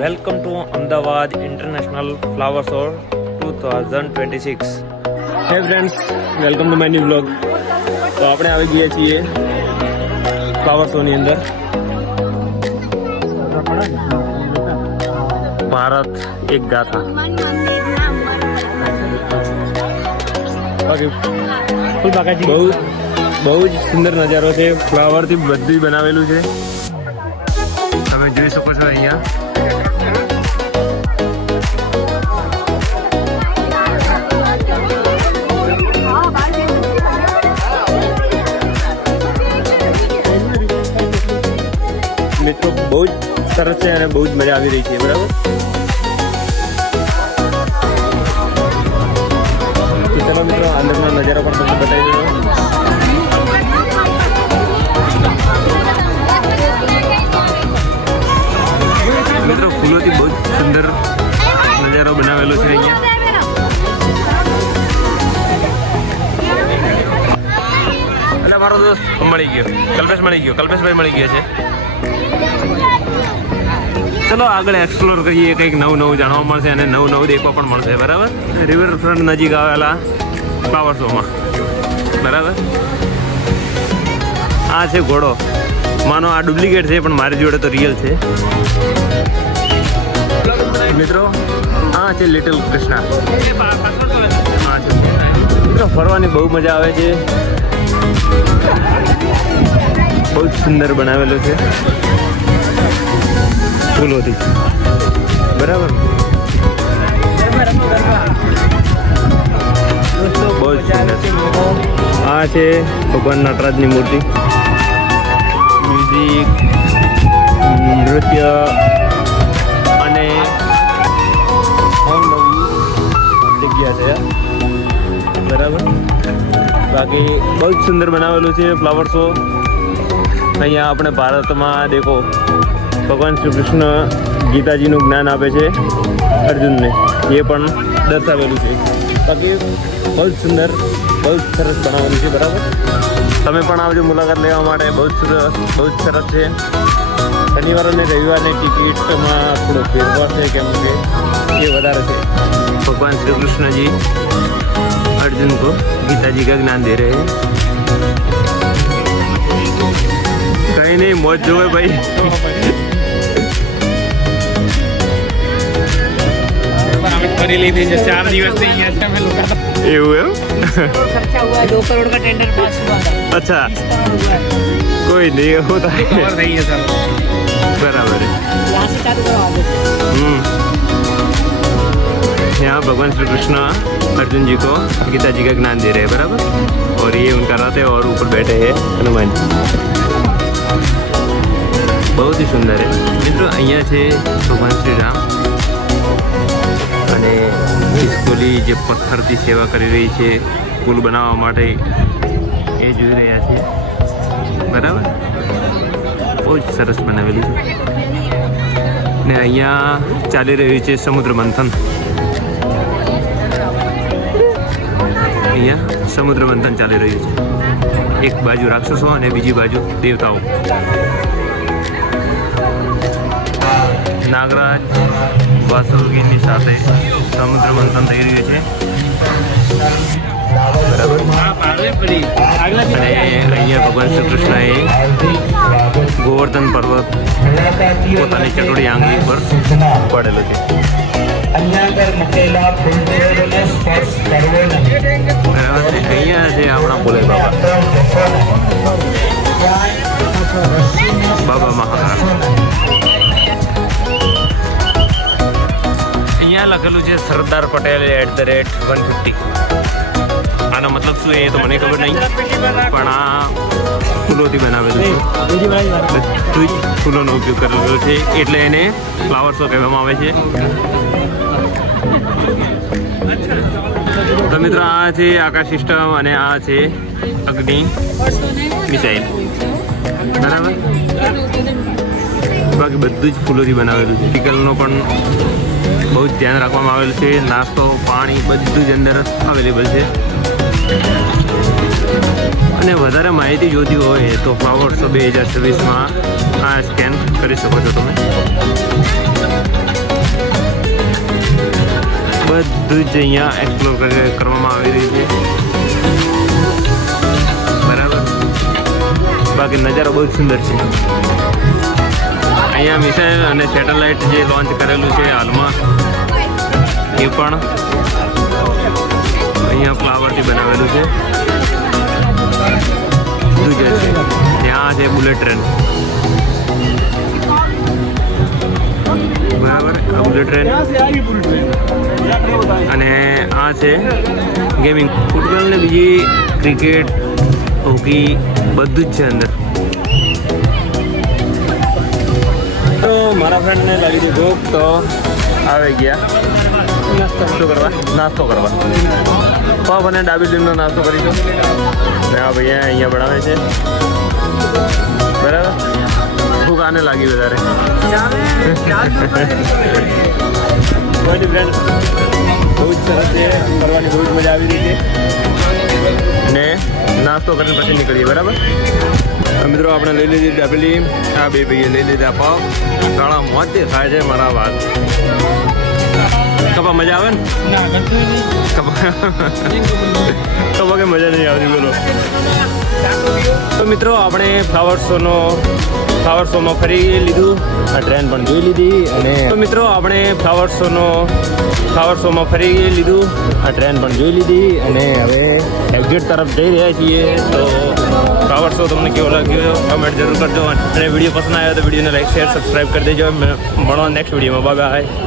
Welcome to Ahmedabad international flower show 2026. હે friends, welcome to my new blog. તો આપણે આવી ગયા છીએ ફ્લાવર શોની અંદર. ભારત એક ગાથા. બહુ જ સુંદર નજારો છે. ફ્લાવરથી બધું બનાવેલું છે. તમે જોઈ શકો છો અહીંયા. મિત્રો બહુ જ સરસ છે અને બહુ જ મજા આવી રહી છે. બરાબર, તો ચલો મિત્રો અંદરનો નજારો પણ તમને બતાવી દઉં. મિત્રો ફૂલોથી બહુ જ સુંદર નજારો બનાવેલો છે અહીંયા. અને મારો દોસ્ત મળી ગયો, કલ્પેશભાઈ મળી ગયા છે. ચલો આગળ એક્સપ્લોર કરીએ, કંઈક નવું જાણવા મળશે અને નવું દેખવા પણ મળશે. બરાબર, રિવરફ્રન્ટ નજીક આવેલા ફ્લાવર શોમાં. બરાબર, આ છે ઘોડો. માનો આ ડુપ્લિકેટ છે પણ મારી જોડે તો રિયલ છે. મિત્રો આ છે લિટલ કૃષ્ણા. હા છે મિત્રો, ફરવાની બહુ મજા આવે છે. બહુ જ સુંદર બનાવેલો છે ફૂલોથી. બરાબર, બહુ જ સુંદર. આ છે ભગવાન નટરાજની મૂર્તિ. મ્યુઝિક, નૃત્ય અને જગ્યા છે. બરાબર, બાકી બહુ જ સુંદર બનાવેલું છે ફ્લાવર શો. અહીંયા આપણે ભારતમાં દેખો, ભગવાન શ્રી કૃષ્ણ ગીતાજીનું જ્ઞાન આપે છે અર્જુનને, એ પણ દર્શાવેલું છે. બાકી બહુ જ સુંદર, બહુ જ સરસ બનાવેલું છે. બરાબર, તમે પણ આવજો મુલાકાત લેવા માટે. બહુ જ સરસ છે. શનિવાર અને રવિવારની ટિકિટમાં થોડો ફેરફાર છે, કેમ કે ये વધારે છે. ભગવાન શ્રી કૃષ્ણ जी अर्जुन को गीता जी का ज्ञान दे रहे हैं. कहीं नहीं, मौज जो है भाई. કરી લીધી છે 4 દિવસથી અહીંયા છે અમે લોકો. એવું એમ? खर्चा हुआ 2 करोड़ का टेंडर पास हुआ था. अच्छा, कोई नहीं होता है. કવર થઈ ગયા સર. बराबर है. यहाँ से चालू करो आगे. यहाँ भगवान श्री कृष्ण अर्जुन जी को गीता जी का ज्ञान दे रहे हैं. बराबर, और ये उनका रथ है और ऊपर बैठे हैं हनुमान जी. बहुत ही सुंदर है. मित्रों અહીંયા છે ભગવાન શ્રી રામ અને ખિસકોલી જે પથ્થરથી સેવા કરી રહી છે પુલ બનાવવા માટે, એ જોઈ રહ્યા છે. બરાબર, બહુ જ સરસ બનાવેલું છે. ને અહીંયા ચાલી રહ્યું છે સમુદ્ર મંથન. અહીંયા સમુદ્ર મંથન ચાલી રહ્યું છે. એક બાજુ રાક્ષસો અને બીજી બાજુ દેવતાઓ. નાગરાજ વાસુકીની સાથે સમુદ્ર મંથન થઈ રહ્યું છે. બરાબર, અને અહીંયા ભગવાન શ્રી કૃષ્ણએ ગોવર્ધન પર્વત પોતાની ચટોડી આંગળી પર પડેલો છે. અહીંયા છે આપણા ભોલે બાબા મહાકાળ. અહીંયા લખેલું છે સરદાર પટેલ @150. આનો મતલબ શું એ તો મને ખબર નહીં, પણ આ ફૂલોથી બનાવેલું છે. બધું જ ફૂલોનો ઉપયોગ કરેલો છે, એટલે એને ફ્લાવર શો કહેવામાં આવે છે. તો મિત્રો આ છે આકાશ સિસ્ટમ અને આ છે અગ્નિ મિસાઇલ. બરાબર, બાકી બધું જ ફૂલોથી બનાવેલું છે. પિકલનો પણ બહુ જ ધ્યાન રાખવામાં આવેલું છે. નાસ્તો, પાણી બધું જ અંદર અવેલેબલ છે. અને વધારે માહિતી જોતી હોય તો ફ્લાવર શો 2026માં આ સ્કેન કરી શકો છો તમે. બધું જ અહીંયા એક્સપ્લોર કરવામાં આવી રહ્યું છે બરાબર. બાકી નજારો બહુ જ સુંદર છે. અહીંયા મિસાઇલ અને સેટેલાઇટ જે લોન્ચ કરેલું છે હાલમાં એ પણ અહીંયા ફ્લાવરથી બનાવેલું છે. બધું જ છે. ત્યાં છે બુલેટ ટ્રેન બરાબર. આ બુલેટ ટ્રેન અને આ છે ગેમિંગ ફૂટબોલ ને બીજી ક્રિકેટ હોકી બધું જ છે અંદર. તો મારા ફ્રેન્ડને લાગી હતી ભૂખ તો આવી ગયા નાસ્તો કરવા પબ અને ડાબી ટીમનો નાસ્તો કરીશું. ને આ ભાઈ અહીંયા બનાવે છે બરાબર. ભૂખ આને લાગી વધારે. ફ્રેન્ડ બહુ જ સરસ છે. કરવાની બહુ જ મજા આવી રહી છે ને નાસ્તો કરીને પછી નીકળીએ બરાબર. મિત્રો આપણે લઈ લીધી ડાબેલી. આ બે ભાઈએ લઈ લીધા પાવ. સાળા મોજથી ખાય છે મારા વાત. કપા મજા આવે ને? કપા કે મજા નહીં આવતી બોલો. તો મિત્રો આપણે ફ્લાવર શોમાં ફરી લીધું. આ ટ્રેન પણ જોઈ લીધી. અને તો મિત્રો આપણે ફ્લાવર શોમાં ફરી લીધું. આ ટ્રેન પણ જોઈ લીધી અને હવે એક્ઝિટ તરફ જઈ રહ્યા છીએ. તો ફ્લાવર શો તમને કેવો લાગ્યો કમેન્ટ જરૂર કરજો. અને વિડીયો પસંદ આવ્યો તો વિડીયોને લાઈક શેર સબસ્ક્રાઈબ કરી દેજો. મળો નેક્સ્ટ વિડીયોમાં. Bye bye.